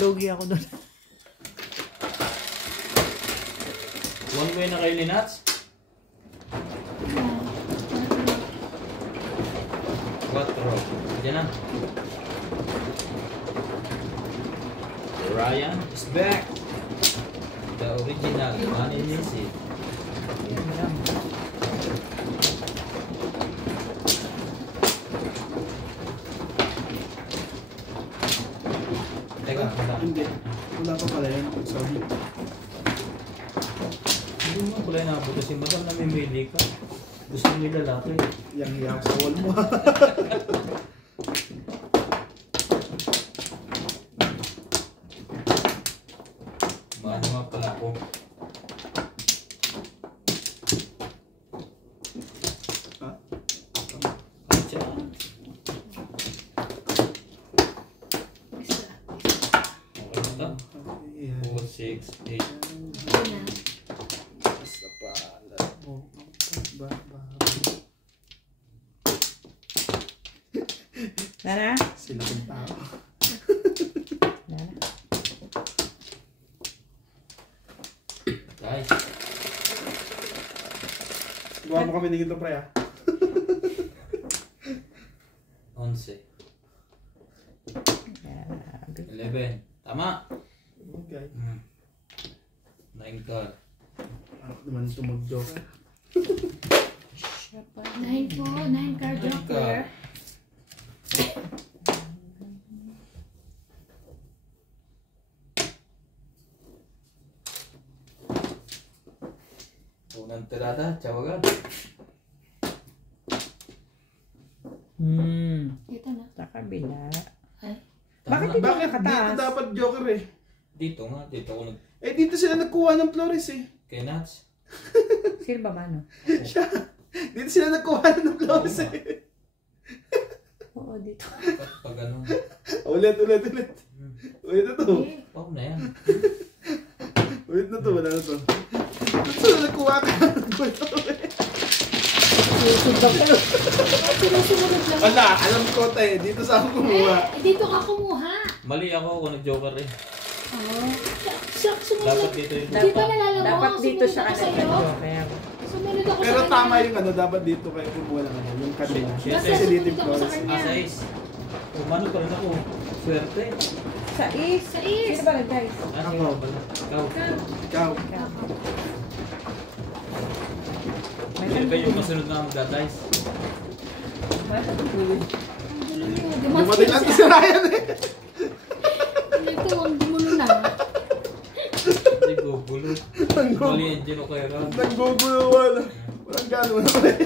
Logi ako doon. One way na kayo, Linats? Quattro. Diyan na. Ryan is back. The original Manny Nisi. Teka, hindi. Wala pa pala yan. Sorry. Hindi mo pala nabuto si Madam na mimili ka. Gusto nila lalaki. Yang sa wall mo. Maano nga pala ako. Atya. Okay na ito. 4, 6, 8. Basta pala. Nana? Sila kong tao. Nana? Guys. Gawa mo kami ng ito, pre, ah. 11. 11. Tama. Okay. 9 ka. Ako naman ito mag-joker. 9 po. 9 card joker. Unang tirada, tsawagan. Dito na. Sa kabila. Ay. Bakit Tama. dito Bakit nakataas? dito dapat joker eh? Dito nga, dito ako nag... Eh dito sila nagkuha ng Flores eh. Kay Nats. Sino ba mano? Siya. Dito sila nagkuha ng Flores Oo nga. eh. Oo, dito. Pag ano. Ulit. Ulit na to. Eh, Huwag na yan. Ulit na to. Wala na to. Dito sila nagkuha ng Flores. sinusunod lang. Wala. Alam ko tayo. Dito sa ako kumuha. Dito ka kumuha. Mali ako nag-joker eh. Oo. Sumunod Dapat lang. dito yung Di ba nalala mo? Dapat dito siya Sumunod ako kasi sa'yo. nag-joker. Sumunod ako Pero sa tama kanya. yung ano. Dapat dito kayo kumuha ng ano. Yung kanila. Basta Kasi dito sumunod yung ako sa Flores. kanya. Asa is. Umano pa rin ako. Swerte. Sa is. Sa is. Sino ba nag-guys? Ah, ikaw pala. Ikaw. Ikaw. Hindi kayo masunod na magdadice. Ang gulo niyo. Dumating lang to si Ryan eh. Ito, ang gulo na. Hindi gugulo. Mali ang gino kayo ron. Naggugulo wala. Walang gano'n na pala eh.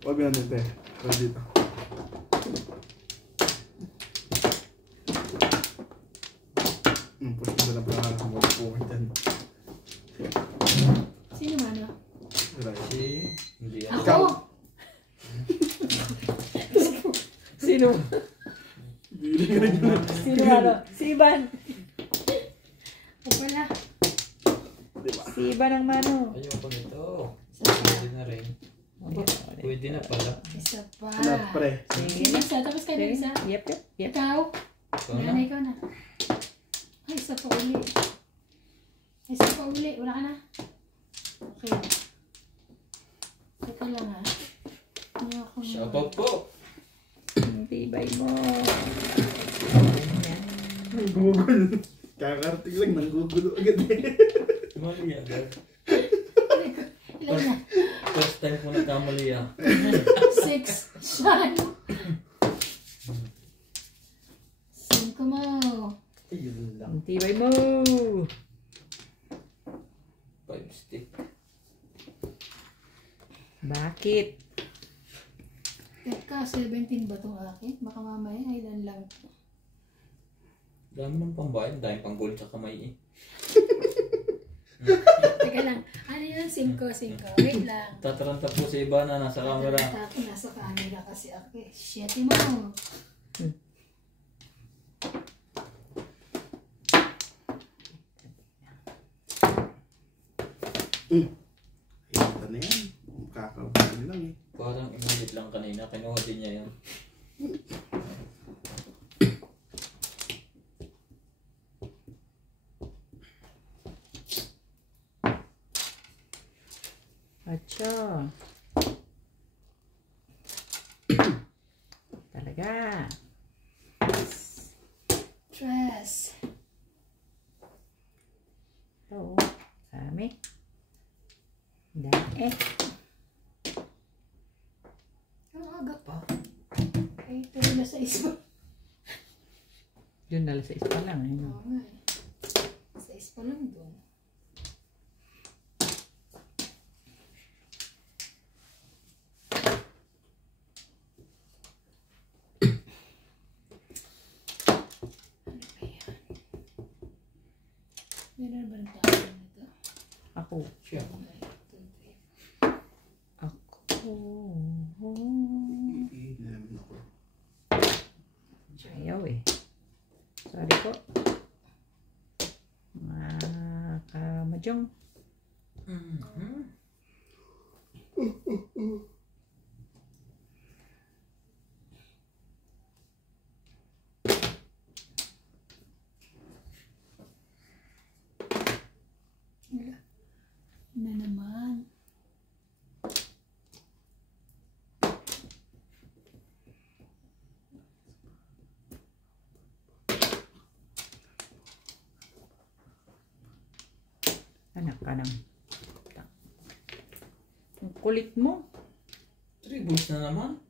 Huwag yan ito eh. Huwag dito. Push mo na pala ako magpupunta dyan. Sino man ah? Ryan. Si... Hindi ako. Ako! Sino? Bili ka rin yun. Sino ano? Si Ivan. Ako pala. Diba? Si Ivan ang mano. Ayoko nito. Isa pa. Pwede na rin. Pwede na pala. Isa pa. Wala pre. Sino isa? Tapos ka na isa? Yep. Ikaw? Ikaw na. Nanay, ikaw na. Ay, isa pa uli. Isa pa uli. Wala ka na? Okay. Teka lang ha. Ano ako na? Shoutout po. Tibay mo. Google. Kakarating lang, nanggugulo agad eh. Mali agad. Ilan na? First time ko nagkamali ah. 6. Shan. 5 mo. Ayun lang. Tibay mo. 5 stick. Bakit? Teka, 17 ba itong akin? Baka mamaya, ilan lang. Dami ng pambayad. Dami pang gold sa kamay eh. Teka lang. Ano yun? 5. Wait lang. Tataranta po sa iba na nasa camera. Tapos nasa camera kasi ako eh. Shit mo. Ito na yan. Kakabali lang eh. Parang imulit lang kanina. Kinuha din niya yan. Diretso. Talaga. Stress. Ito. Dami. Dami. Ang aga pa. Ay, pero nasa isip. Yun, alas 6 pa lang. Eh. Oo nga eh. Sa isip pa lang doon. Ano ba yan? Meron ba ng tao nito? Ako. Siya. Okay, 2, 3. Ako. Ayaw eh. Sorry po. Mga kamadyong. Wala. Na naman. Anak ka ng. Ang kulit mo. 3 balls na naman.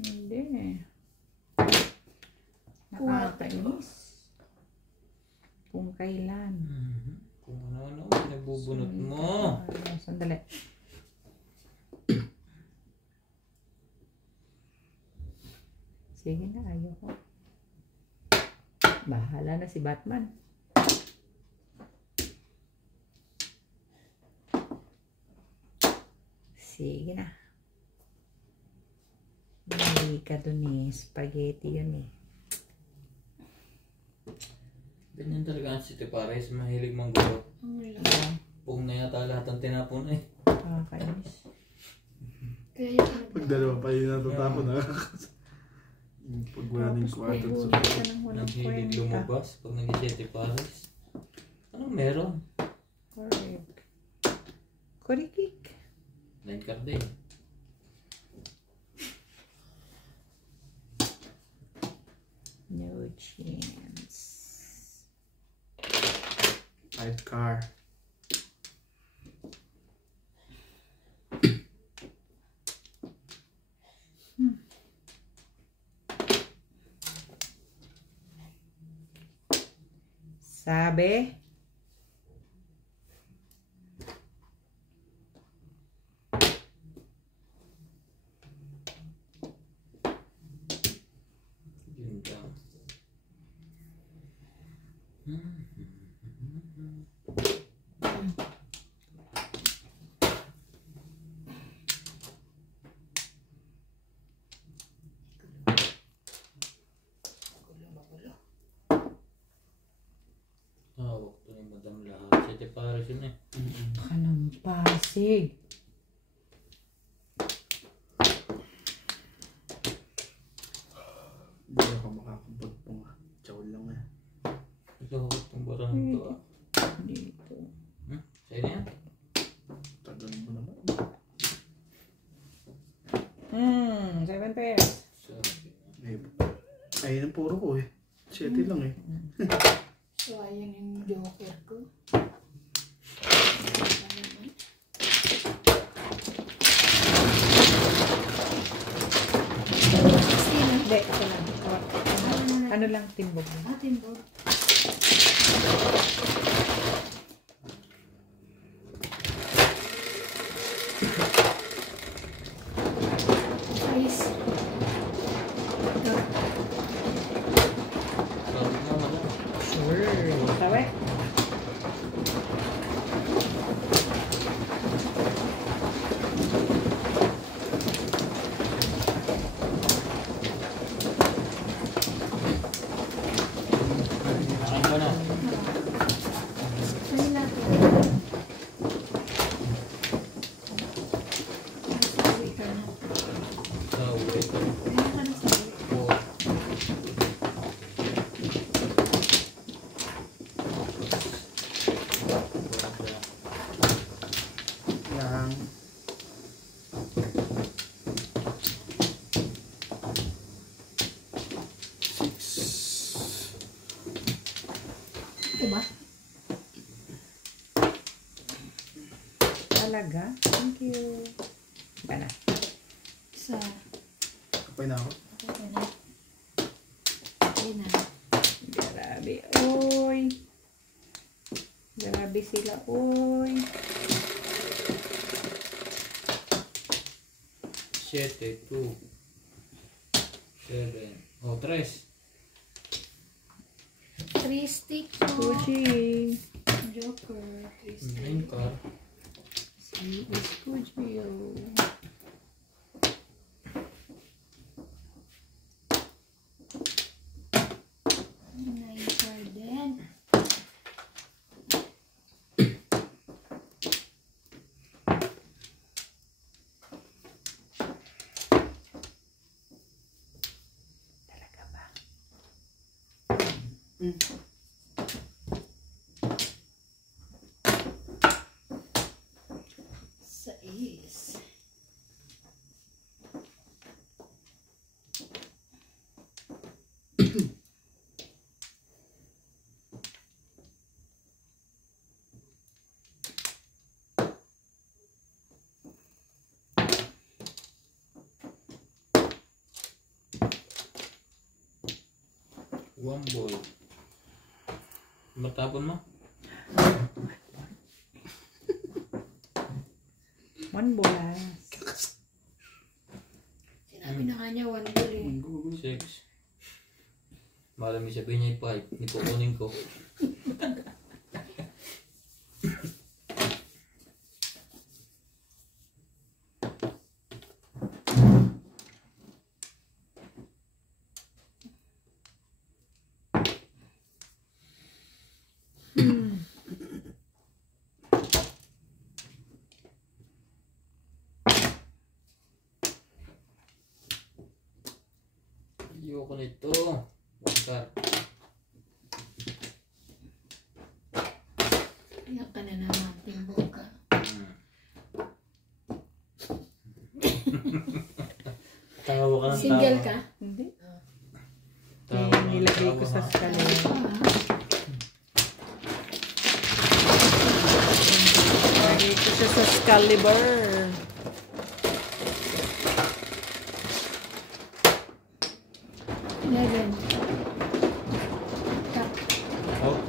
Hindi. Nakakainis. Kung kailan. Kung ano-ano, pinagbubunot mo. Sandali. Sige na, ayoko. Bahala na si Batman. Sige na. Mali ka dun eh. Spaghetti yun eh. Ganyan talaga ang City Pares, mahilig manggulo. Wala. Pung na yata lahat ang tinapon eh. Nakakainis. Kaya yung ano Pag dalawa pa yun natatapon na. Pag wala ng Tapos kwarto may sa huli ka ng walang Naghilig kwenta. lumabas pag nag-City Pares. Anong meron? Correct. Kurikik. Line card din. No chance. sidecar. Sabi? Yun lang. Hawak to ni Madam lahat. City Pares yun eh. Baka ng Pasig. Hindi ako makakapagpunga. Chow lang eh. Ito hawak tong barang to ah. Dito. Sa'yo na yan? Tagal mo naman. 7 pairs. Sabi na. Ayun ang puro ko eh. 7 lang eh. So, ayan yung joker ko. Hindi, ito lang. Ano lang, timbog. Atin po. Size. Ito. Sabi nga Madam. Sure. Sabi? Parang ko na. Ito ba? Talaga? Thank you. Ba na? Sa... Kapay na ako. Okay na. Okay na. Grabe. Oy. Grabe sila. Oy. 7, 2, 7. O, 3. 3 stick po. Fuji. Joker. 3 stick. Main car. Si is Fuji. Nine card din. Talaga ba? Sais. One ball. Matapon mo? One bolas. Sinabi na kanya 1 ball eh. 6. Malamig sabihin niya yung 5. Hindi ko kunin ko. Ayoko nito. Bakar. Iyak ka na naman, timbog ka. Tawa ka ng Single tawa. ka? Hindi. Tawa ka ng Nilagay ko tawa, sa ha? skalera. Nilagay ko siya sa Excalibur. Eleven. Cup. Oh,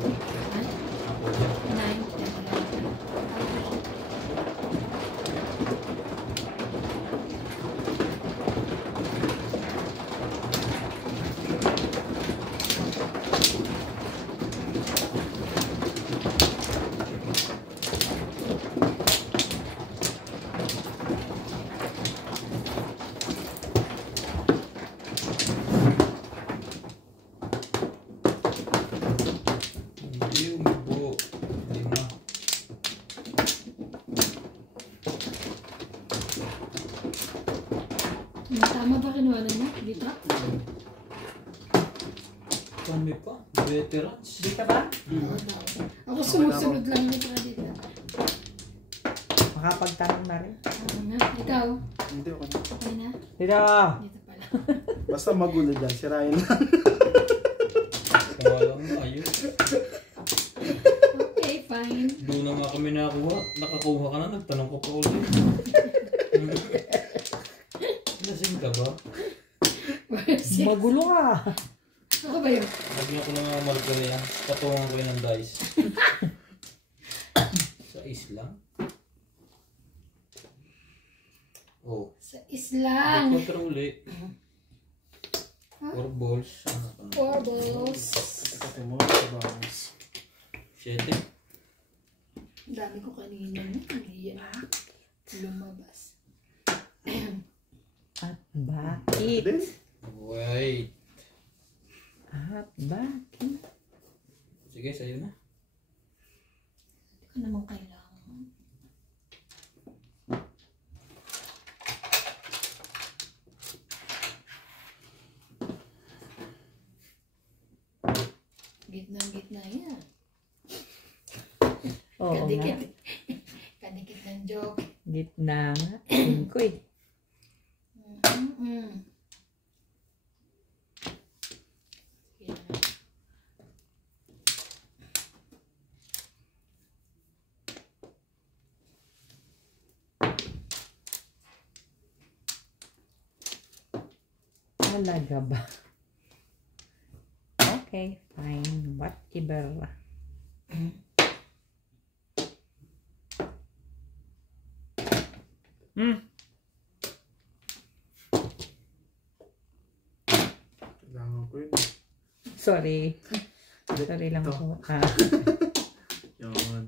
Ha? ako yan. 9. Hindi umibo. 5. Tama ba kinuha na niya? Dito? Kami pa. Veterans. Di ka ba? Oo daw. Ako sumusunod lang nito dito. Makapagtanong na rin. Oo nga. Ikaw? Hindi ako na. Okay na? Dito! Dito pala. Basta magulo dyan, sirain lang. Kung alam mo, ayos. Okay, fine. Doon na nga kami nakakuha. Nakakuha ka na. Nagtanong ko pa ulit. Lasing ka ba? Magulo ka! Ako ba yun? Lagyan ko ng mga margarya. Patungan ko yun ng dice. Sa islang. Oh. Sa islang. Kontra uli. 4 balls. Ano ka na? 4 balls. Ito mo, bangus. 7. Ang dami ko kanina. Hindi yan. Lumabas. At bakit? Hindi. Wait. At bakit? Sige, sa'yo na. Hindi ko naman kailangan. Gitna yan. Oo nga. Kadikit. Kadikit ng joke. Gitna nga. Tingin ko eh. Sige na. Talaga ba? Okay, fine. Whatever. Kailangan ko yun. Sorry. Sorry lang Ito. po. Yun.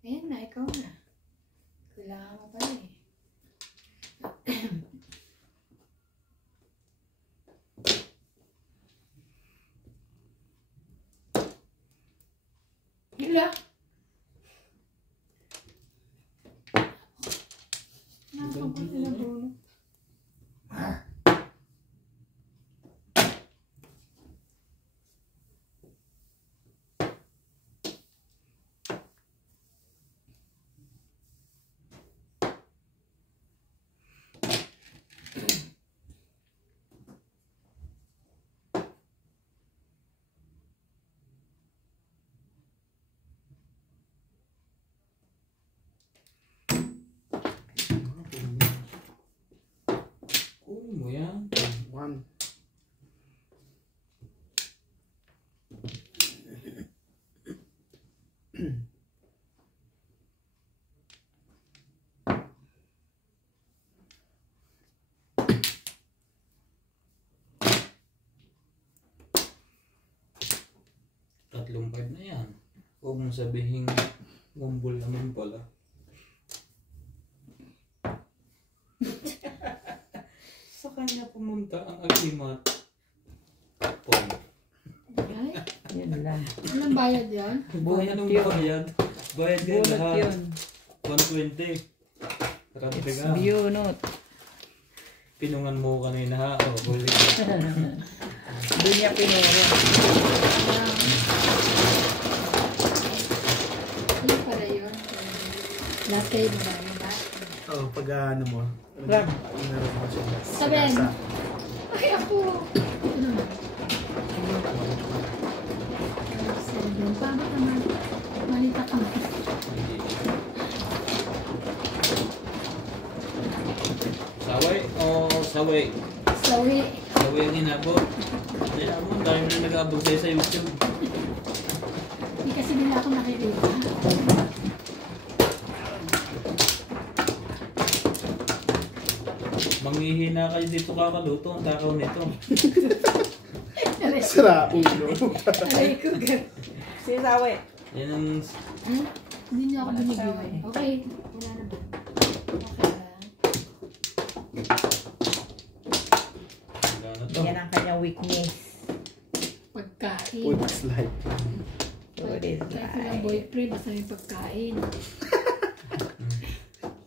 Ayan na, ikaw na. Kailangan mo pala eh. Hila! Nakakapagod na bulo. Kunin mo yan. 1. Tatlong card na yan. Huwag mong sabihin gumbol naman pala. Sa kanya pumunta ang agimat. Pong. Ay, Yun lang. walang bayad yan? Bayad ng yun. bayad. Bayad kayo Bunot lahat. yun. 120. Karante ka. Bunot. Pinungan mo kanina ha. O, huli. Doon niya pinuro. Ano pala yun? Lahat kayo marami ba? Oh, pag ano mo. Ram. Meron mo siya. Sabihin. Sigasa. Ay, ako! Ito naman. Sabihin, paano naman? Malita ka man. Saway o saway? Sawi. Saway ang inabot. Kaya mo, dahil na nag-abot sa'yo sa YouTube. Hindi kasi nila ako nakikita. Manghihina kayo dito kakaluto. Ang takaw nito. Sira ulo. Aray ko, girl. Sisawi. Yan ang... Hmm? Hindi niya ako binibigay. Okay. Wala naman. Okay lang. Wala na to. Yan ang kanyang weakness. Pagkain. Food is life. Food is Kahit walang life. boyfriend, basta may pagkain.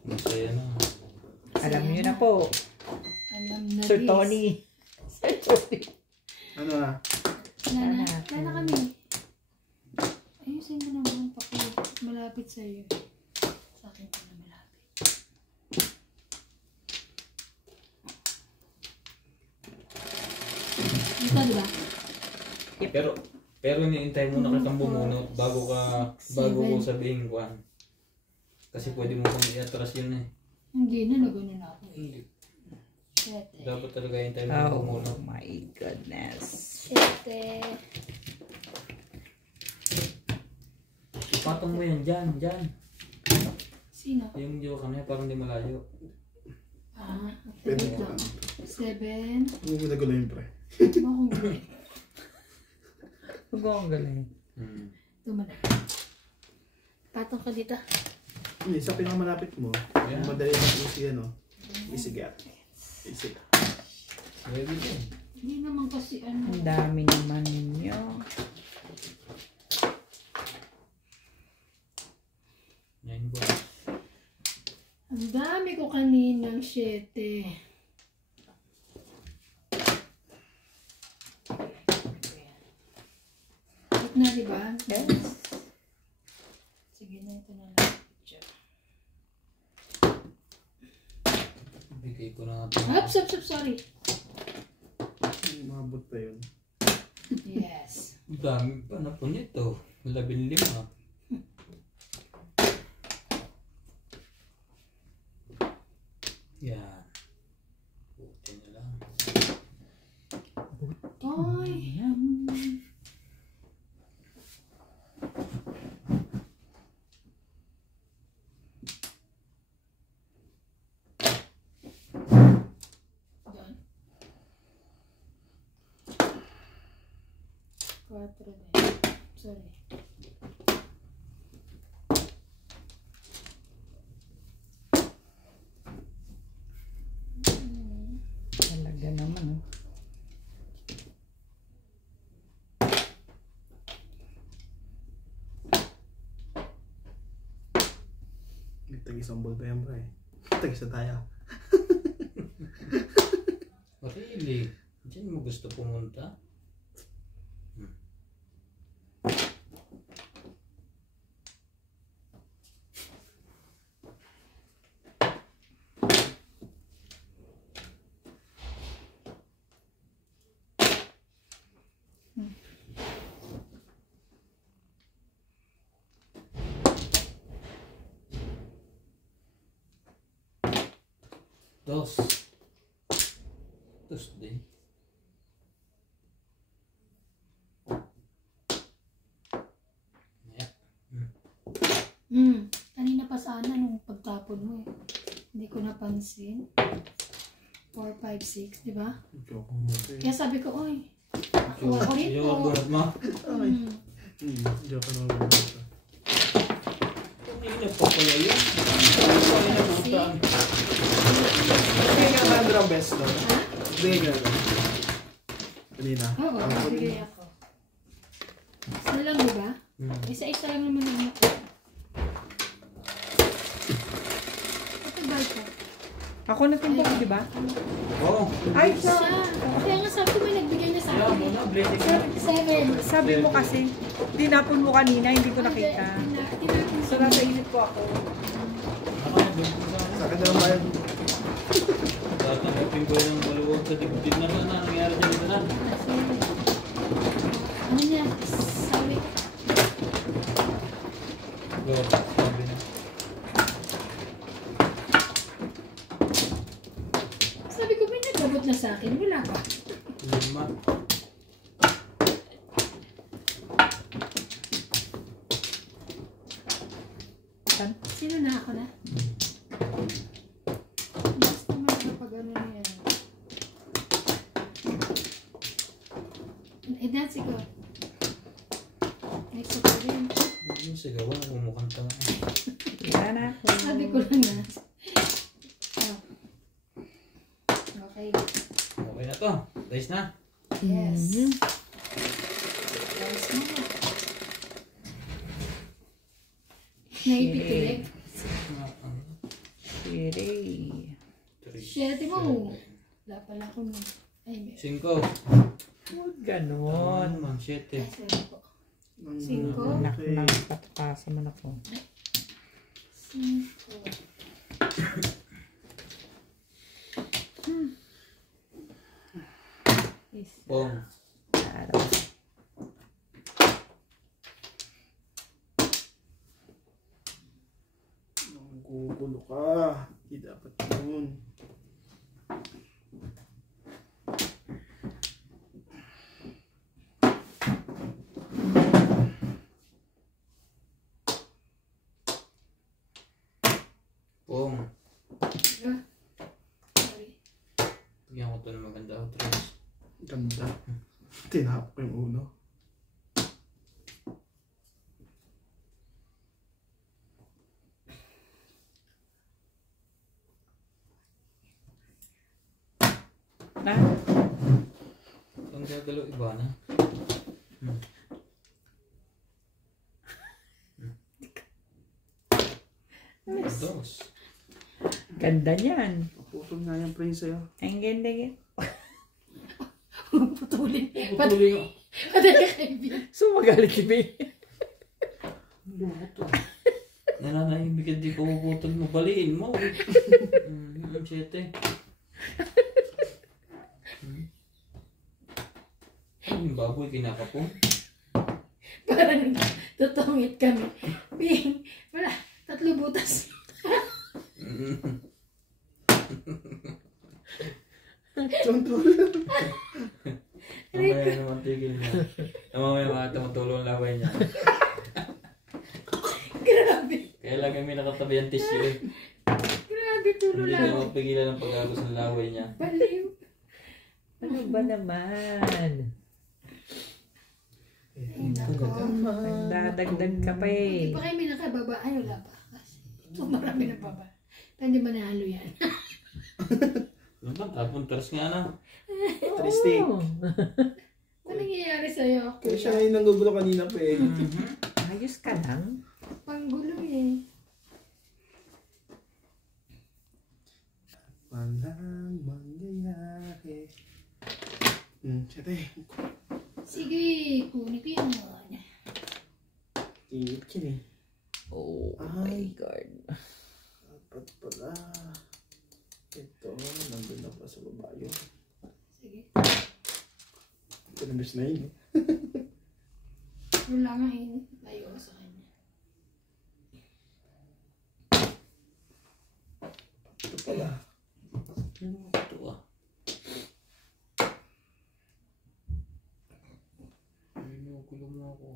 Masaya na. Alam niyo na po. Alam na Sir this. Tony. Sir Tony. Ano na? Wala na. Wala na kami. Ayusin mo naman paki malapit sa'yo. Sa akin pa na malapit. Ito, di ba? Pero niintay mo na kitang bumunot bago ko sabihin kuhan. Kasi pwede mo kong i-atras yun eh. Hindi na, nagano na ako eh. Hindi. Shit eh. Dapat talaga hintay mo na Oh bumunot. my goodness. Shit eh. Ipatong mo yan dyan. Sino? Yung diyo kanina parang di malayo. Ah, Pwede ito. mo. 7. Hindi mo nagulo yung pre. Bakong gawin? Huwag akong galing. Tumala. Patong ka dito. Hindi, sa pinakamalapit mo. Yeah. Madali na easy ano. Easy get. Easy. Pwede din. Hindi naman kasi ano. Ang dami naman ninyo. Yan po. Ang dami ko kaninang 7. Wait na, di ba? Yes. Sige na, ito na lang. Picture. Bigay ko na ito. Sorry. Mabot pa yun. Yes. Ang dami pa na po nito. 15. Yan. Buti na lang. 4 din. Sorry. Talaga naman, oh. May tag-isang ball pa yan, bro eh. Tag-isa tayo. Really? Diyan mo gusto pumunta? Dos. Dos din. Kanina pa sana nung pagtapon mo eh. Hindi ko napansin. 4, 5, 6, di ba? Joke mo. Kaya sabi ko, oy, nakuha ko rin Yung po. buhat mo. Joke mo naman. Kanina pa pala yun. Kanina puta. Bigay ka na ang best doon. Ha? Bigay ka na. Kanina. Oo, nabigay ako. Isa lang, di ba? Isa-isa lang naman ang nakuha. Ito ba ito? Ako nagtimpa ko, di ba? Oo. Ay, Siya. Kaya nga sabi ko may nagbigay na sa Kaya akin. mo na, blessing na. 7. sabi mo kasi, tinapon mo kanina, hindi ko nakita. So, nasa init ko ako. Sa akin na lang bayan. Tatanggapin ko yung maluwag sa dibdib na na nangyari dyan ito na. Ano niya? Sabi. Go, sabi na. Sabi ko may nagabot na sa akin. Wala pa. 5. Sino na ako na? Basta magpapag ano na yan. Eh, dance ko. Next ako rin. Yung sigawan, kumukhang tanga. Wala na ako. Sabi ko lang na. Oh. Okay. Okay na to. Taste na. Yes. Mhm. Dance mo. Naipitulig. Siri. 7 mo. Wala pala ako nun. Ay, meron. 5. Huwag ganon. Man, 7. Ay, sorry po. 5. Anak ng patapasa man ako. 5. Is. Pong. Araw. Gugulo ka. Hindi dapat yun. Pong. Sorry. Bigyan ko ito ng maganda outros. Ganda. Tinahap ko yung uno. Na? Ang gagalaw iba na. Dos. Ganda niyan. Putol nga yung prince sa'yo. Ang ganda yan. Putulin. Patuloy nga. Patay ka kaibigan. So, magalit si Bea. Luto. Nananahimik hindi ko puputol mo. Baliin mo. 7. Yung baboy kinakapon. Parang tutungit kami. Bing, wala. 3 butas. Tuntol. Mamaya naman tigil niya. Mamaya mga tumutulong laway niya. Grabe. Kaya lagi may nakatabi ang tissue eh. Grabe tulo Hindi lang. na mapigilan ang pag-agos ng laway niya. Baliw. Ano ba naman? Talaga? Nagdadagdag ka pa Hindi eh. pa kayo may nakababa. Ay, wala pa. Kasi so, marami na baba. Pero hindi manalo yan. Ano ba? Tapon ters nga na. Tristic. Oo. Ano nangyayari sa'yo? Kaya siya ngayon nanggugulo kanina pa eh. Ayos ka lang. Panggulo eh. Walang mangyayari. Siyete. Sige, kunin ko yun. Init yun eh. Oh my God. Dapat pala. Ito, nandun na pa sa baba yun. Sige. Ito na bes na yun eh. Wala nga eh. Layo ko sa kanya. Ito pala. Ito ah. Ginugulo mo ako.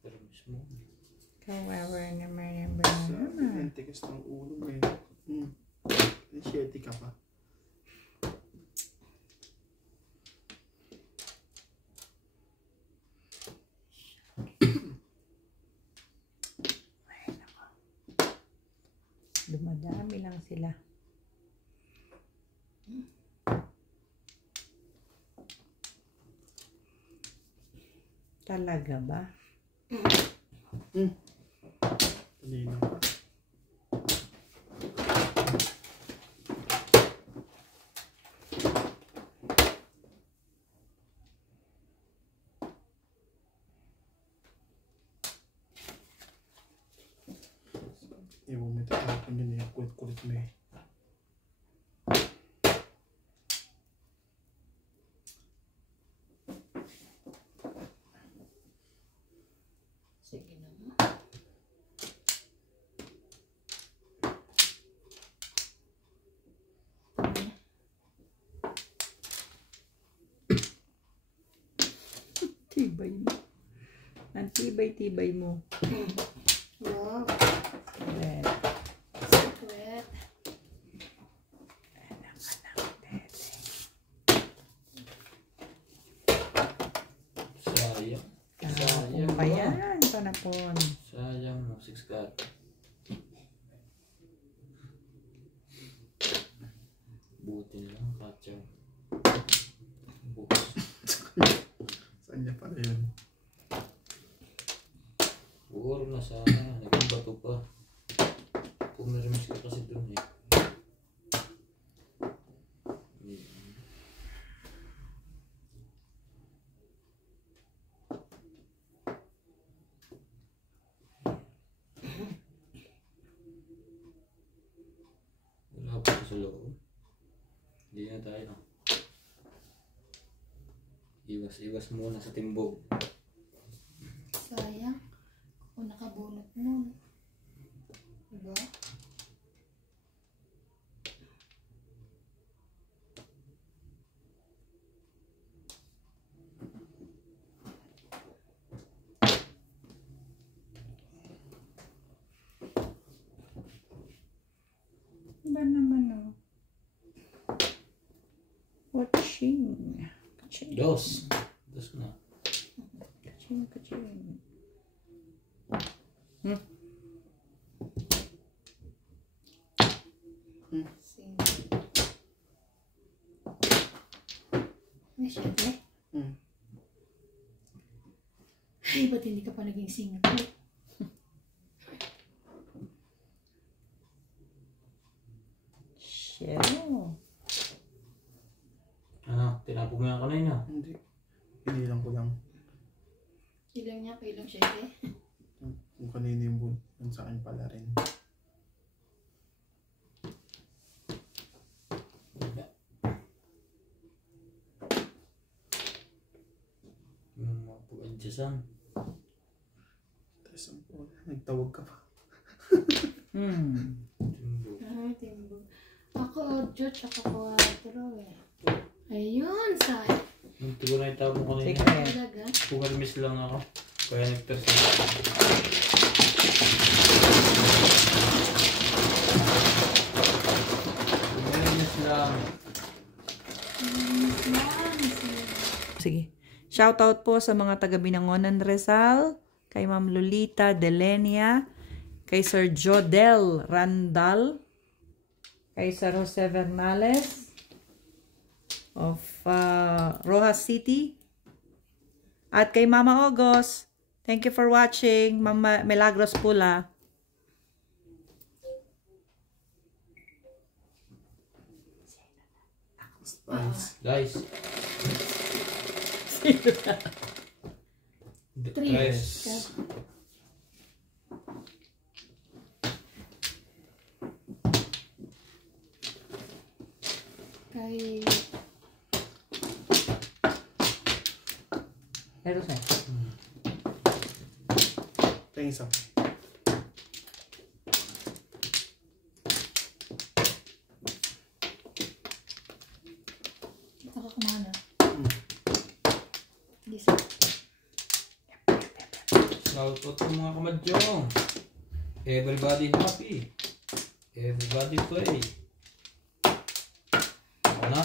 Pero mismo. Kawawa naman ang Sabi, banana. ang tigas ng ulo mo eh. Siyete ka pa. Dumadami lang sila. Talaga ba? Kanina. Iwan mo ito tapon yun eh. Kulit-kulit mo eh. Sige naman. Tibay mo. Ang tibay-tibay mo. Wow. Ayan. Secret. Sayang. Sayang pa yan. Panapon. Sayang mo, 6 cut. Buti na lang, katsaw. Bukas. Saan niya pala yun? Siguro na sana, naging bato pa. Kung narimis ka kasi dun eh. Wala pa sa loob. Hindi na tayo. Iwas muna sa timbog. Sayang. Kung nakabunot nun. Diba? Ba naman oh. Watching. Kaching. Dos na. Kaching, kaching. Sing. May syempre. Ay, ba't hindi ka pa naging singer? Shell. Ano, tinapog mo yan kanina. Hindi. Pinilang ko lang. Ilang niya, ilang syempre. Kung kanina yung bull. Yun sa akin pala rin. Wala. Yung mga pag-adjustan. Tapos ang po, nagtawag ka pa. Timbog. Ah, timbog. Ako, George, ako 4 eh. Ayun, sayang. Hindi ko na itawag mo kanina. Secret. Talaga. Pumalmis lang ako. Kaya nag-ters ako. Pumalmis lang. Sige. Shoutout po sa mga taga Binangonan Rizal, kay Ma'am Lolita Delenia, kay Sir Jodel Randal, kay Sir Jose Bernales of Rojas City, at kay Mama Ogos. Thank you for watching, Mama Milagros Pula. Nice. Guys. Tres. Kay... Pero sa'yo. Tingin sa. Nakakamana. Hindi sa... Shoutout sa mga kamadyong. Everybody happy. Everybody play. Ako na?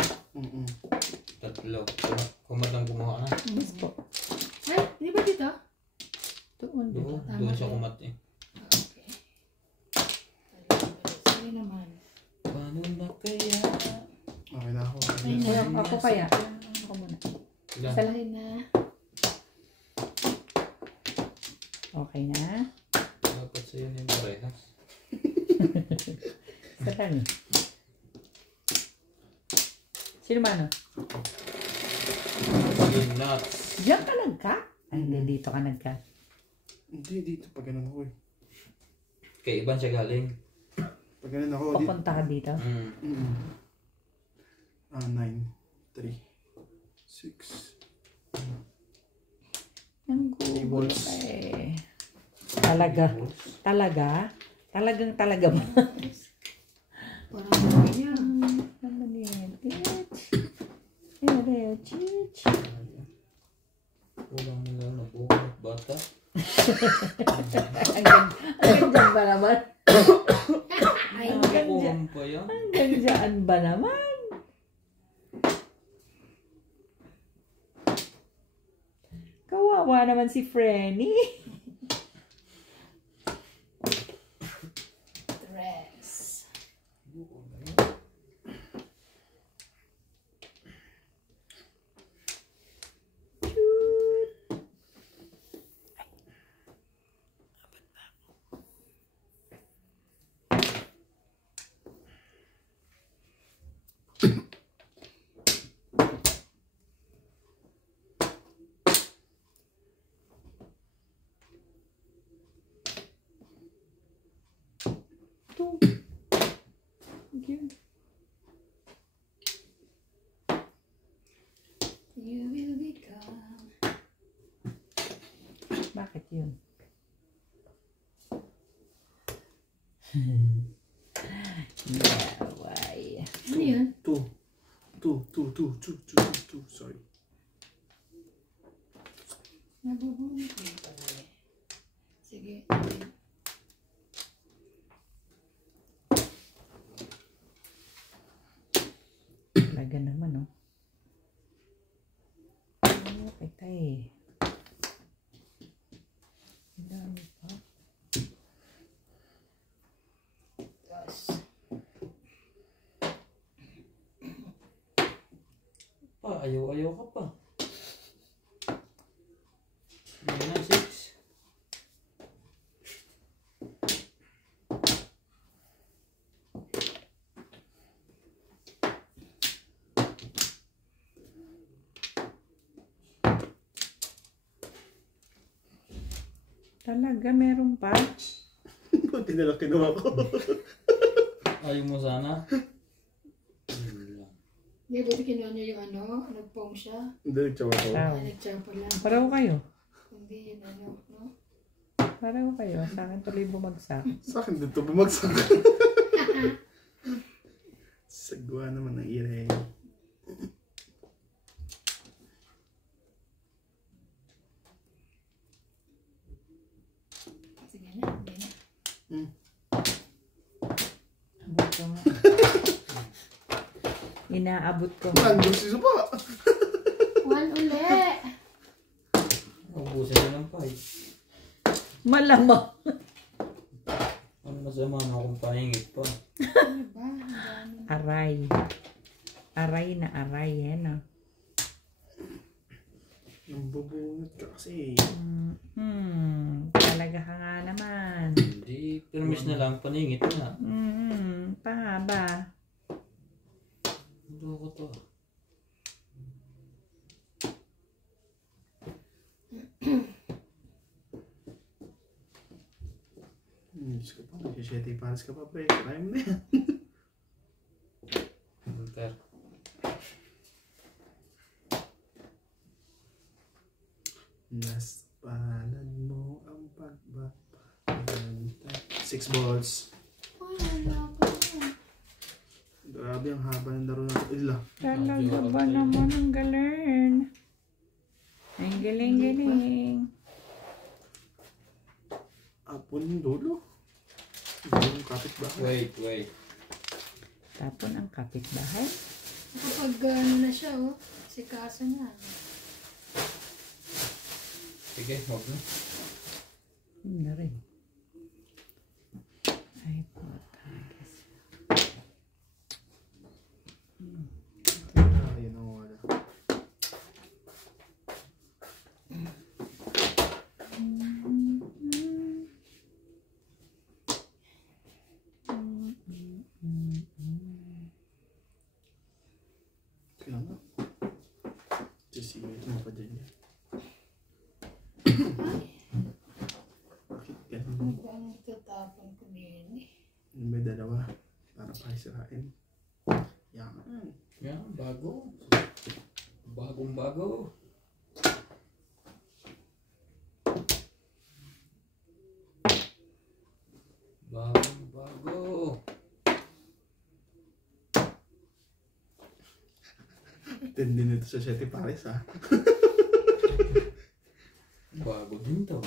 Tatlo. Kumad lang gumawa na. Yes po. Ay, di ba dito? Doon. Doon siya kumat eh. Okay. Sige naman. Paano na kaya? Okay na ako. Ay, na. Ako kaya. Ako muna. Ilan? Salahin na. Okay na. Dapat sa'yo na yung parehas. Saan? Sino mano? Yung nuts. Diyan ka nagka? Ay, hindi dito ka nagka. Hindi, dito. Pag ganun ako eh. Kay Iban siya galing. Pag ganun ako, Papunta ka dito. 9, 3, 6. Ang gulo eh. Talaga. Talagang mo. Parang naman niya. Naman yan. Chich. Kulang mo lang na buhay bata. Ang ganda ba naman? Ay, Kulang pa yan. Ang gandaan ba naman? Kawawa naman si Frenny. dress. Thank you. You will become. Bakit yun? Naway. Ano yun? 2. Sorry. Nabubunod ko yung pala eh. Sige. Talaga naman, oh. Okay, tayo. Ang dami pa. Tapos, Ayaw ka pa. 9 na 6. Talaga, meron pa? Buti na lang kinuha ko. Ayaw mo sana? hindi, buti kinuha niya yung ano, nag-pong siya. Hindi, nagtsawa ko. Wow. Ay, nagtsampa lang. Pareho kayo. Hindi, yun ano, no? Pareho kayo. Sa akin tuloy bumagsak. Sa akin dito bumagsak. Sagwa naman ng ire. Sige na, hindi na. Abot ko nga. Inaabot ko nga. Nandun si Supa. One uli. Ubusin na ng pay. Malamang. Ano masama na akong pahingit pa. Ano ba? Ang dami. Aray. Aray na aray, eh, no? Nambubunot ka kasi. Talaga ka nga naman. Hindi, permis na lang, paningit na. Pahaba. Ano ko to? Diyos ko pa, nagsisiyete pares ka pa, pre. Try mo na yan. Enter. Nas palad mo ang pagbabantay. 6 balls. Ay, wala pa yan. Grabe ang haba ng laro natin. Ila. Talaga ba naman ang galing? Ang galing-galing. Apon yung dulo. Yung kapitbahay. Wait. Tapon ang kapitbahay. Kapag ano na siya, oh. Si Kaso na. Sige, huwag na. Na rin. Ay, puta. Ayun ang wala. Kaya nga. Sisingit mo pa dyan yan. Bakit ganun? Ano ba ang tatapon ko din eh? May dalawa. Para pakisirain. Yan. Yan, bago. Bagong bago. Bagong bago. Tindi nito sa 7 pares ha. Bago din to.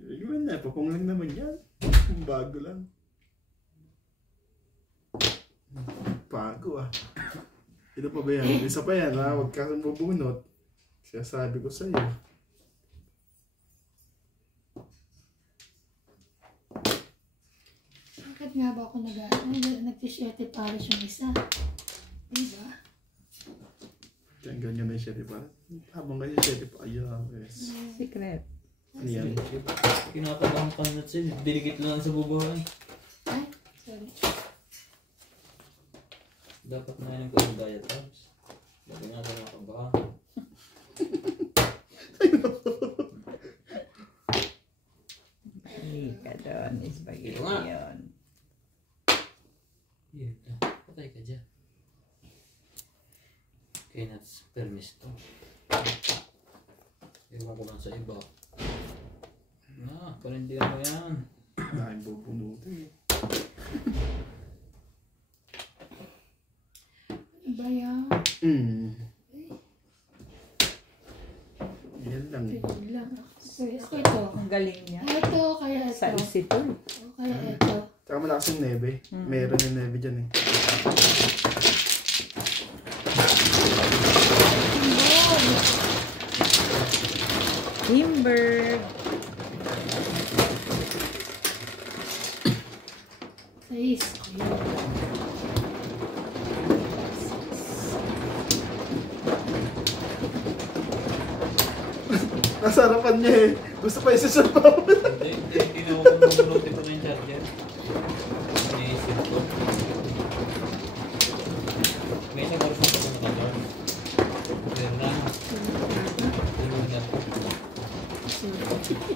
Yun na, papong lang naman yan. Bago lang. Bago ah. Ito pa ba yan? Isa pa yan ha, huwag ka bubunot. Sabi ko sa'yo. Bakit nga ba ako nag-t-shirt para siyang isa? Diba? Kaya ganyan na yung 7 pares. Habang kasi 7 pa, ayan. Yes. Secret. Ano yan? Kinakabahan ka na siya. Dinikit lang sa bubuhan. Ay, sorry. Dapat na yun ko yung diatrams. Lagi nga sa mga kabahan. Hindi ka doon. Spaghetti Ito nga. yun. Yeah, patay ka dyan. Okay, that's permis to. Ewan ko lang sa iba. Panindigan mo yan. Dahil bubunutin eh. Ano ba yan? Yan lang. Yun lang. Okay, ako ito. Ang galing niya. Ito, kaya ito. Sa isito. O kaya ito. Tsaka malakas yung neve. Meron yung neve dyan eh. Timber. Sais. Ayan. Nasa harapan niya eh. Gusto pa isasabaw. Hindi na ako mabunutin ko na yung charger. Iniisip ko. May isang oras na ako nakagawa. Pero na.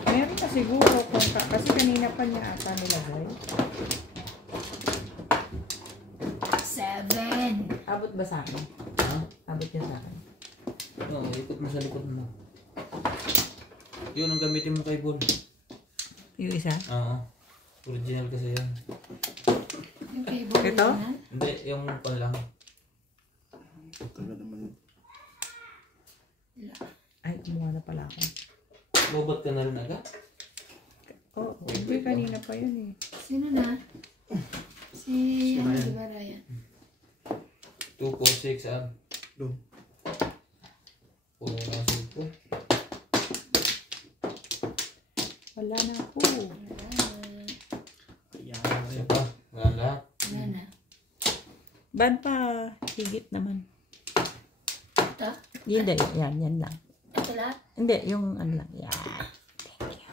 Meron na siguro. Kasi kanina pa niya ata nilagay. 7. Abot ba sa akin? Ha? Abot niya sa akin. Oo, ikot mo sa likod mo. Yun ang gamitin mo kay Bol. Yung isa? Oo. Original kasi yan. Yung cable Ito? yan. Hindi, yung pan lang. Taga naman. Ay, kumuha na pala ako. Lobot ka na rin agad? Oh, hindi kanina pa yun eh. Sino na? Si ano, diba, Ryan? 2, 4, 6, Doon. Puno na supo. Wala na po. Ayan. Isa pa. Wala lahat. Wala na. Ban pa, higit naman. Ito? Hindi, yan lang. Ito lahat? Hindi, yung ano lang. Yan. Thank you.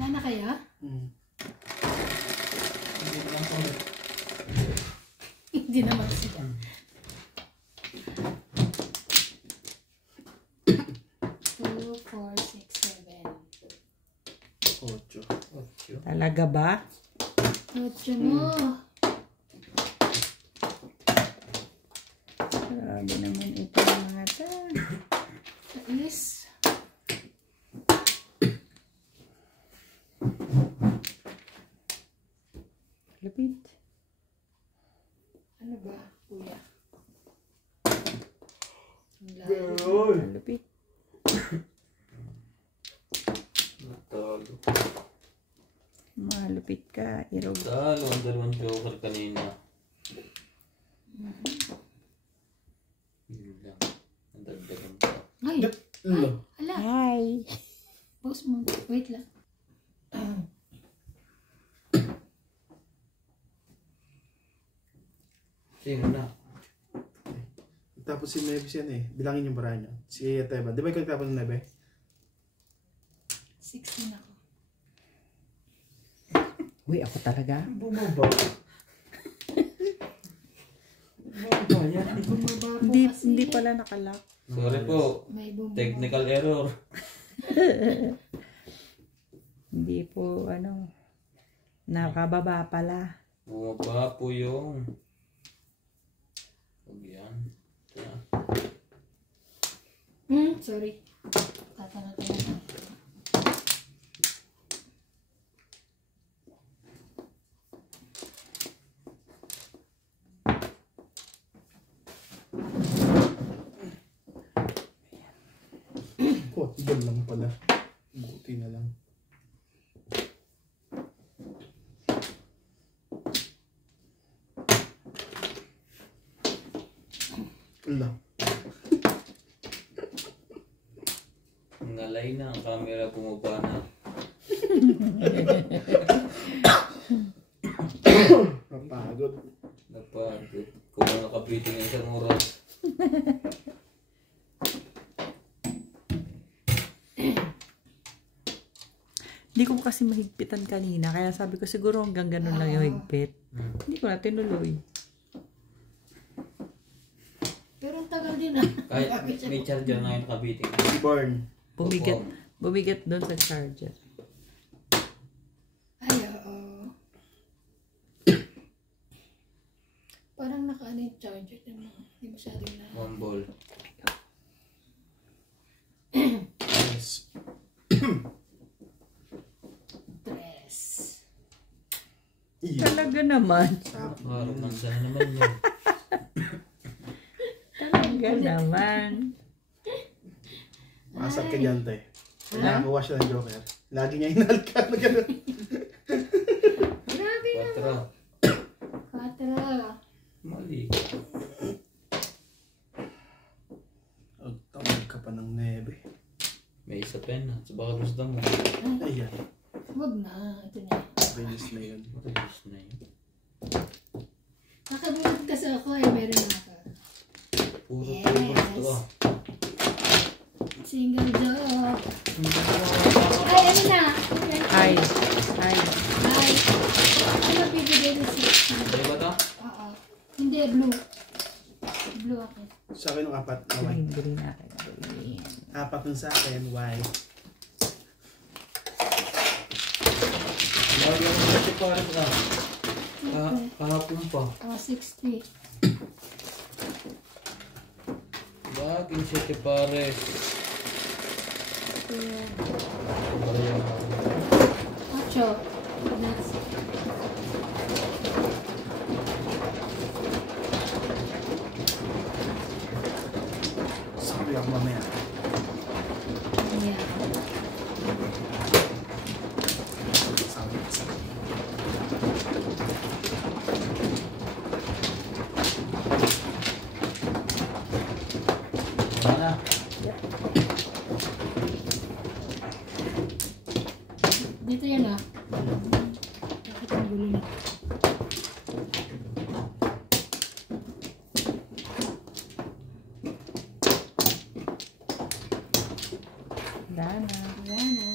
Wala na kaya? Hindi naman sila. 2, 4, 6, 7. 8. Talaga ba? 8 mo. Grabe naman ito mga ta. Is. Lupit. Ano ba, kuya? Ang Lupit. Natalo. Malupit ka, Irog. Talo ang dalawang joker kanina. Yun lang. Ang dagdagan pa. Ay! Ala! Hi! Boss mo. Wait lang. Sino na? Tapos si Neves yan eh. Bilangin yung bara niya. Si Teba. Di ba ikaw tapos ng Nebe? 16 ako. Uy, ako talaga? Bumaba. Bumaba yan. Bumaba po kasi. Hindi pala nakalock. Sorry po. May bumaba. Technical error. Hindi po, nakababa pala. Bumaba po yung... Huwag yan. Ito. Sorry. Tatanong tayo. Doon lang pala. Buti na lang. Ala. Ngalay na ang camera, bumaba na. Napagod. Napagod. Kung nakabitin ng isang oras. Hindi ko kasi mahigpitan kanina. Kaya sabi ko siguro hanggang ganun lang yung higpit. Hindi ko na tinuloy. Pero ang tagal din ah. Kahit may charger na yung nakabitin. Born. Bumigat doon sa charger. Ay, oo. Parang naka-ano yung charger. Hindi masyadong na. One ball. Yes. Tres. Iya. Talaga naman. Romansa na naman yun. Talaga naman. Masak ka dyan, te. Nakakuha siya ng Joker. Lagi niya inalka na gano'n. Grabe na. 4. 4. Mali. Tawag ka pa ng nebe. May isa pa yun. So baka gusto mo. Ayan. Huwag na. Ito na. Release na yun. Matagas na yun. Nakabulot kasi ako eh. Meron na ako. Puro Yes. gusto ah. Single job. Ay, ano na? Hi. Ay. Ano bibigay na si? Ano ba ito? Oo. Hindi, blue. Blue ako. Sa akin yung 4 na white. Hindi natin gawin. 4 yung sa akin, white. Lagi ako sa parang ka. Kahapon pa. Oh, 60. Baging 7 pares. Ocho. Next. Sabi ako mamaya. Yeah. Sabi. Dito yan ah. Bakit ang gulo na? Dana. Wala na.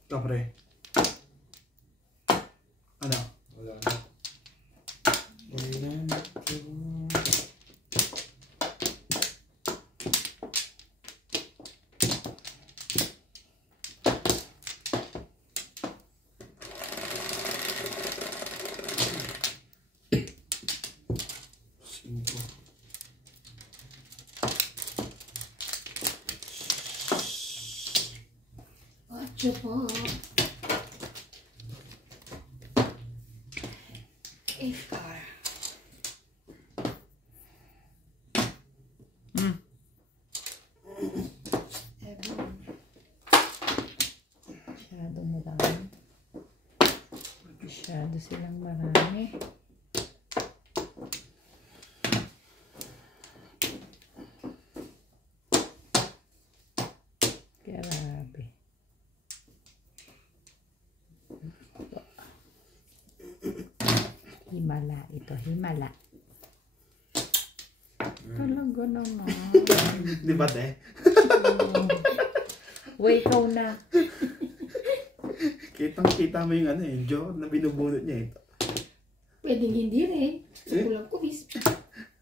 Ito, pre. Ano? Wala na. Wala na. Cinco. Ocho po. Ifar. Hmm. 7. Masyadong marami. Masyado silang marami. Grabe. Himala ito, himala. Talaga naman. Di ba, te? Uy, ikaw na. Kitang-kita mo yung ano yung joke na binubunot niya ito. Pwedeng hindi rin. Sa kulang kubis.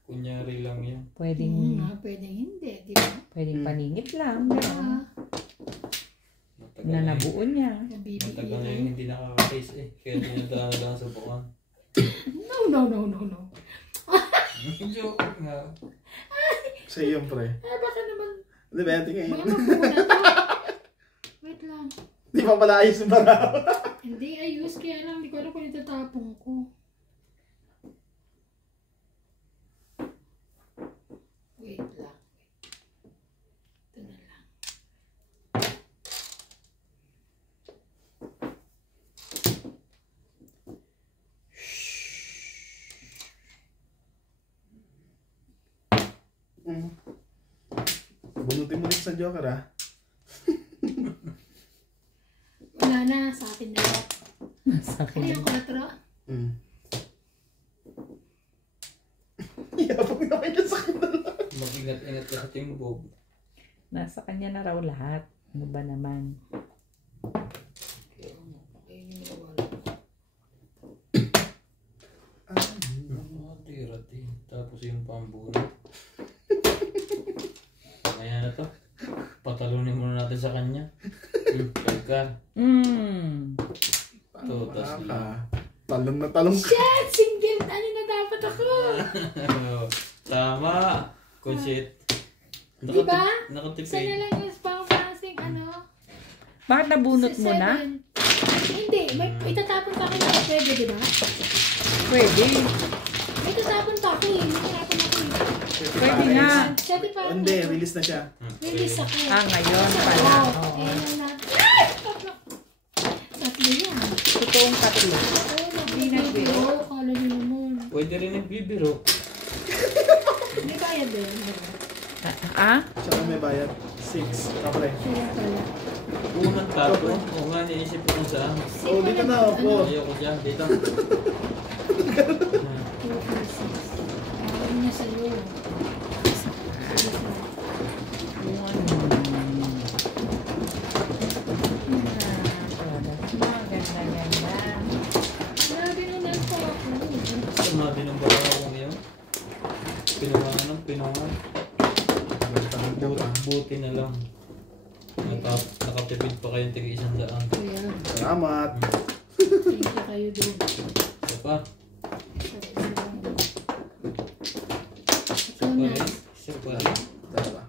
Kunyari lang yan. Pwedeng, Pwedeng hindi. Di ba? pwedeng paningit lang. Ganun. Matagal Na na nabuo niya. Matagal na yung hindi nakaka-taste eh. Kaya dinadala lang sa buwan. No. Joke nga. Sa iyo, pre. Baka naman. Di ba, tingin? Baka mabuo na to. Wait lang. Di pa pala ayos yung baraw. Hindi, ayos. Kaya lang, hindi ko alam kung itatapong ko. Wait lang. Ito na lang. Bunutin mo rin sa Joker, ha? Wala na, sa akin na lang. Sa Ano yung 4? Iyapag naman yun sa kanila. Mag-ingat-ingat ka sa timbog. Nasa kanya na raw lahat. Ano ba naman? Ayun yung nawala. Tira-ti. Tapos yung pambuno. Kaya na to. Patalunin muna natin sa kanya. Pagka. To, tas lang. Talong na talong ka. Shit! Single! Ano na dapat ako? Tama. Kusit. Diba? Sana Nakatipid. lang yung pang-plastic, ano? Bakit nabunot mo na? 7. Hindi, may itatapon pa ako na pwede, di ba? Pwede. May itatapon pa ako eh. May itatapon ako eh. Pwede nga. Siyete pa. Hindi, release na siya. Release ako. Ah, ngayon pala. Oo. Eh, yung natin. Tatlo yan. Totoong tatlo. Oo, Hindi nagbiro. Kala nyo naman. Pwede rin nagbibiro. May bayad din. Ah? Tsaka may bayad. 6. Kapre. Siya pala. Unang tato. Oo nga, niisip ko kung saan. Oh, dito na, opo. Ayoko dyan. Dito. 2, 4, 6. Ayaw niya sa'yo. Maganda-ganda. Grabe naman po ako. Sumadi ng baraw kong iyon. Pinungan. Buti na lang. Nakatipid pa kayong tig-100. Kuya, Salamat. thank you kayo doon. Isa pa. Ito na. Isa pa rin. Dalawa.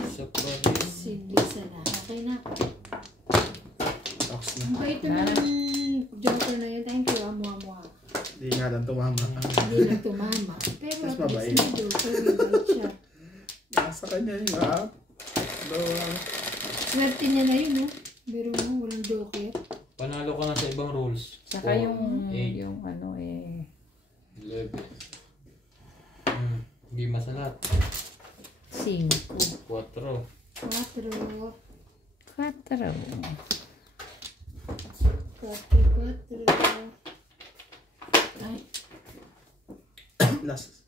Isa pa rin. Sigbisa na. Okay na. Talks na. Ang bait naman ng Joker na yun. Thank you, amo-amo. Hindi nga lang tumama. Hindi lang tumama. Pero Mas at least mabait. may Joker. Mabait siya. Nasa kanya yung app. Swerte niya na yun, no? Pero walang Joker. Panalo ka na sa ibang rules. Saka 4, yung 8, ano eh. 11. Hindi masalat. 5. 4. 4. 4. 4. Ay, Last.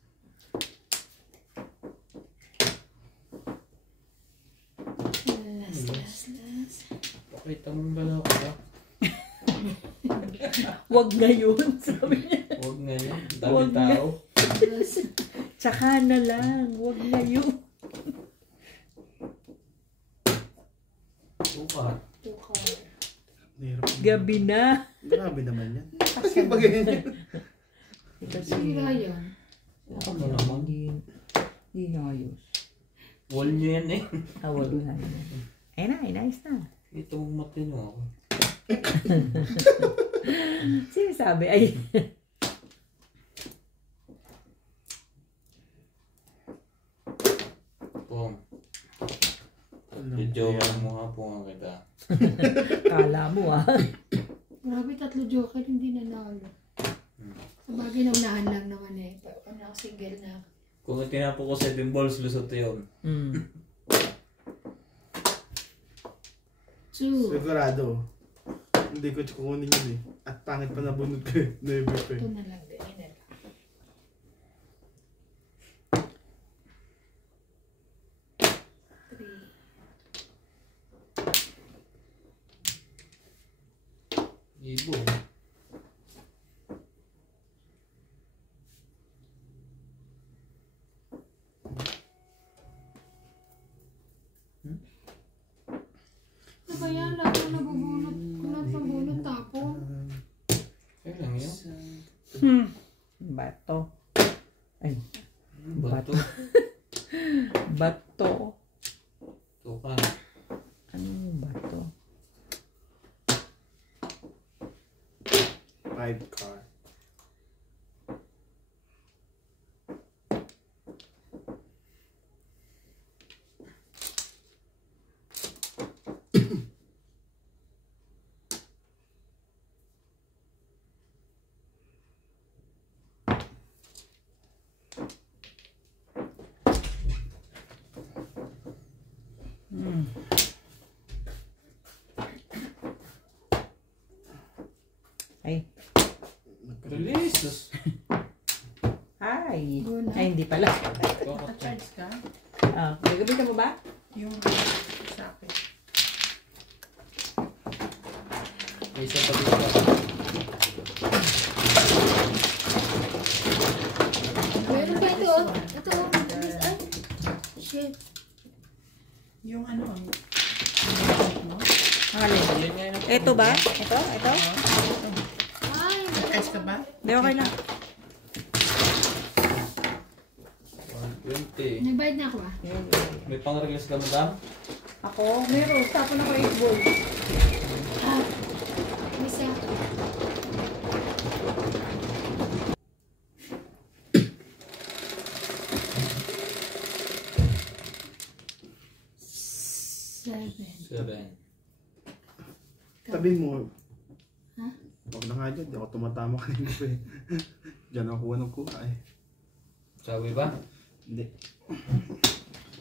last. Pakita mo ba na ako? Wag ngayon, sabi niya. Huwag ngayon. Huwag Dami tao. Last. Tsaka na lang, wag ngayon. Suka. 2 card. Nahirap. Gabi na. Grabe naman yan. Kasi ba ganyan? Ito Sige nga yan. Ako mo naman. Hindi na ayos. Wall nyo yan eh. Wag na. Ay na, inayos na. Ito mong matino ako. Sino sabi? Ay. Pong. Jowa mo nga po nga kita. Kala mo ah. Grabe, 3 joker hindi nanalo. Sa bagay na unahan lang naman eh. Pero kung ako single na. Kung tinapo ko 7 balls, lusot yun. 2. Sigurado. Hindi ko kukunin yun eh. At pangit pa nabunod ko eh. Never pa eh. 2 na lang din. Yun na lang. Ibo. Ano ba yan? Lahat na nabubunot. Lahat ng bunot tapon. Kaya lang yun. Bato. Ay, Bato. bato. Tuka. Anong bato? 5 card. Ay. Release. Ay. Go na. Ay, hindi pala. Charge ka? Gagamitan mo ba? Yung sa akin. May isa pa dito. Meron pa ito. Ito. Ay. Shit. Yung ano, Ang alin? Yan nga yun. Ito ba? Ito? Ito? Ay. charge ka ba? Hindi, okay lang. 120. Nagbayad na ako ah. May pang-release ka, madam? Ako, meron. Tapon ako 8 ball. Ah. Isa. Seven. Tabi mo. Ha? Huwag na nga dyan. Di ako tumatama kanina pa eh. Diyan ako kuha ng kuha eh. Sabi ba? Hindi.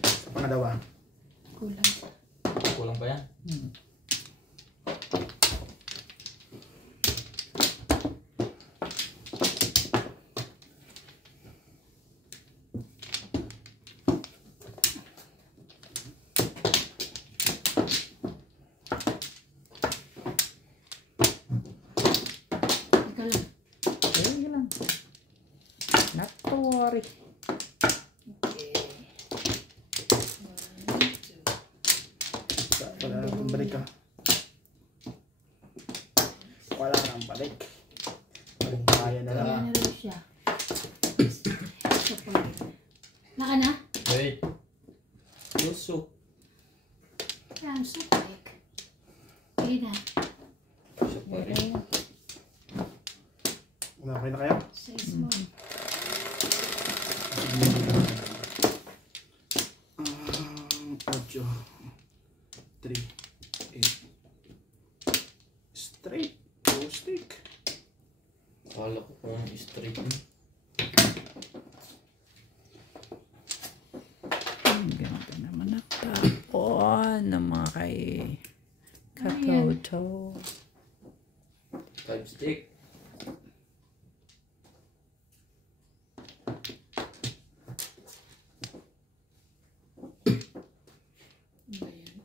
Sa pangalawa. Kulang. Kulang pa yan? Ikaw lang. Okay, yun lang. Not to worry. Okay. 1, 2. Wala na akong balik ka. Wala na akong balik. Balik kaya na lang. Kaya na rin siya. Support. Naka na? Wait. Lusok. Yeah, I'm so quick. Okay na. Lusok pa rin. Wala kayo na kaya? Size mo. Ocho. 3. 8. Straight. Go stick. Akala ko kung ano straight mo. Ganda naman ang tapon ng mga kay Katoto. 5 stick. Ano yan?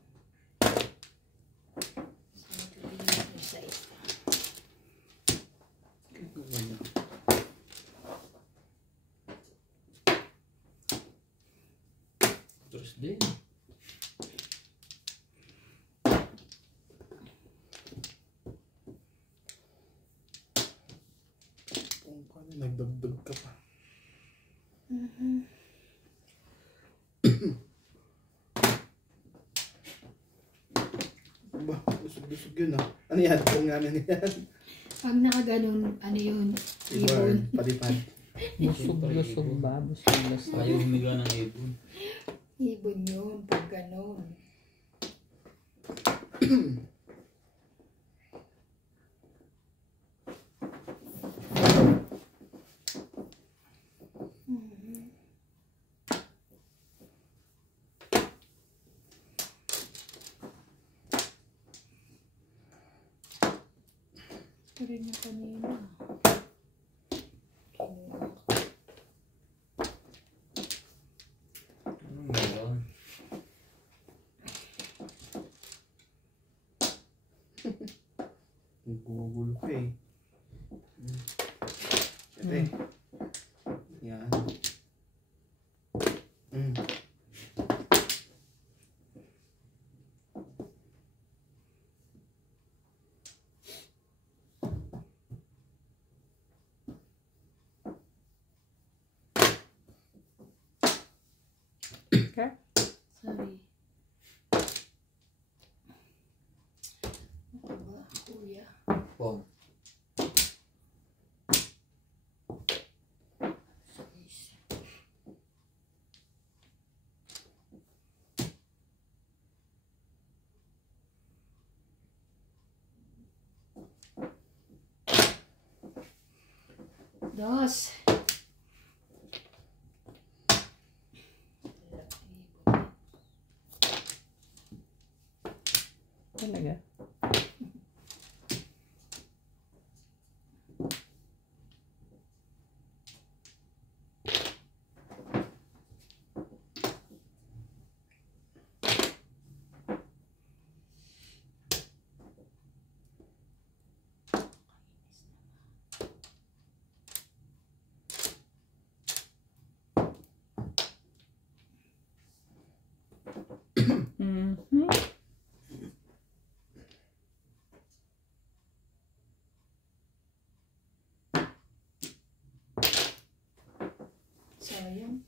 Isa-isa. Terus din. Nagdagdag ka pa. Ba, lusog-lusog yun ah. Ano yan? Kung namin yan. Pag nakaganon, ano yun? Ibon. Palipad. Busog-lusog ba? Busog-lusog. Ayaw humiga ng ibon. Ibon yun, pag ganon. Ito rin yung kanina. Anong meron? Gugulo ka eh. Siyempre. Yan. Okay. Sorry. Ano ba, kuya? Pong. Dos. Talaga. Mhm. Sayang.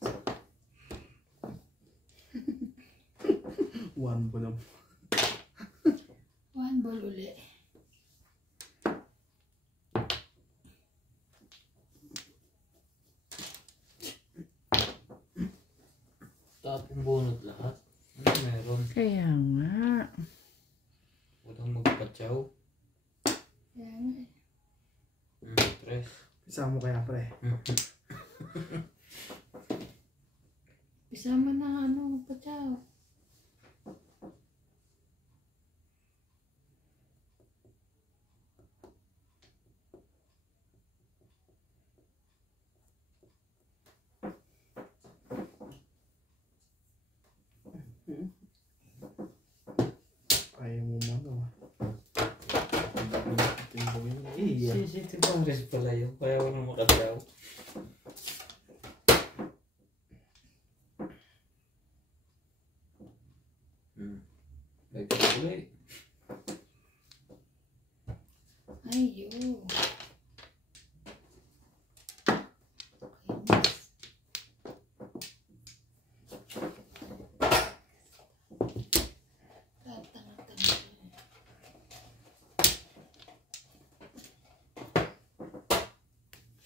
One pa lang. One ball uli. Tapong bunot lahat. Ano meron? Kaya nga. Walang magpatsaw. Kaya nga eh. Tres. Isama mo kaya pre. Isama na ano, patsaw. Ayaw mo mano ah. Timbangin mo. Iya. City Congress pala yun. Kaya walang makatsaw. Lagi ulit. Ayo.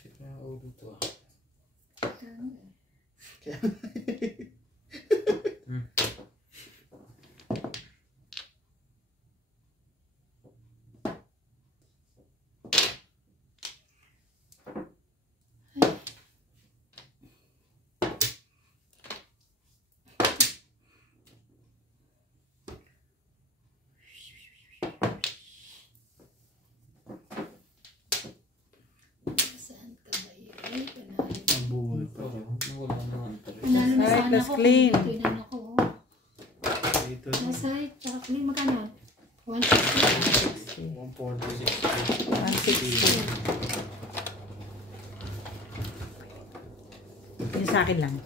Sira ulo to ah. plus ko, clean. Ito inan ako. Dito. Nasa height, tsaka clean. Magkano? 160. 140. 160. Yung sa akin lang.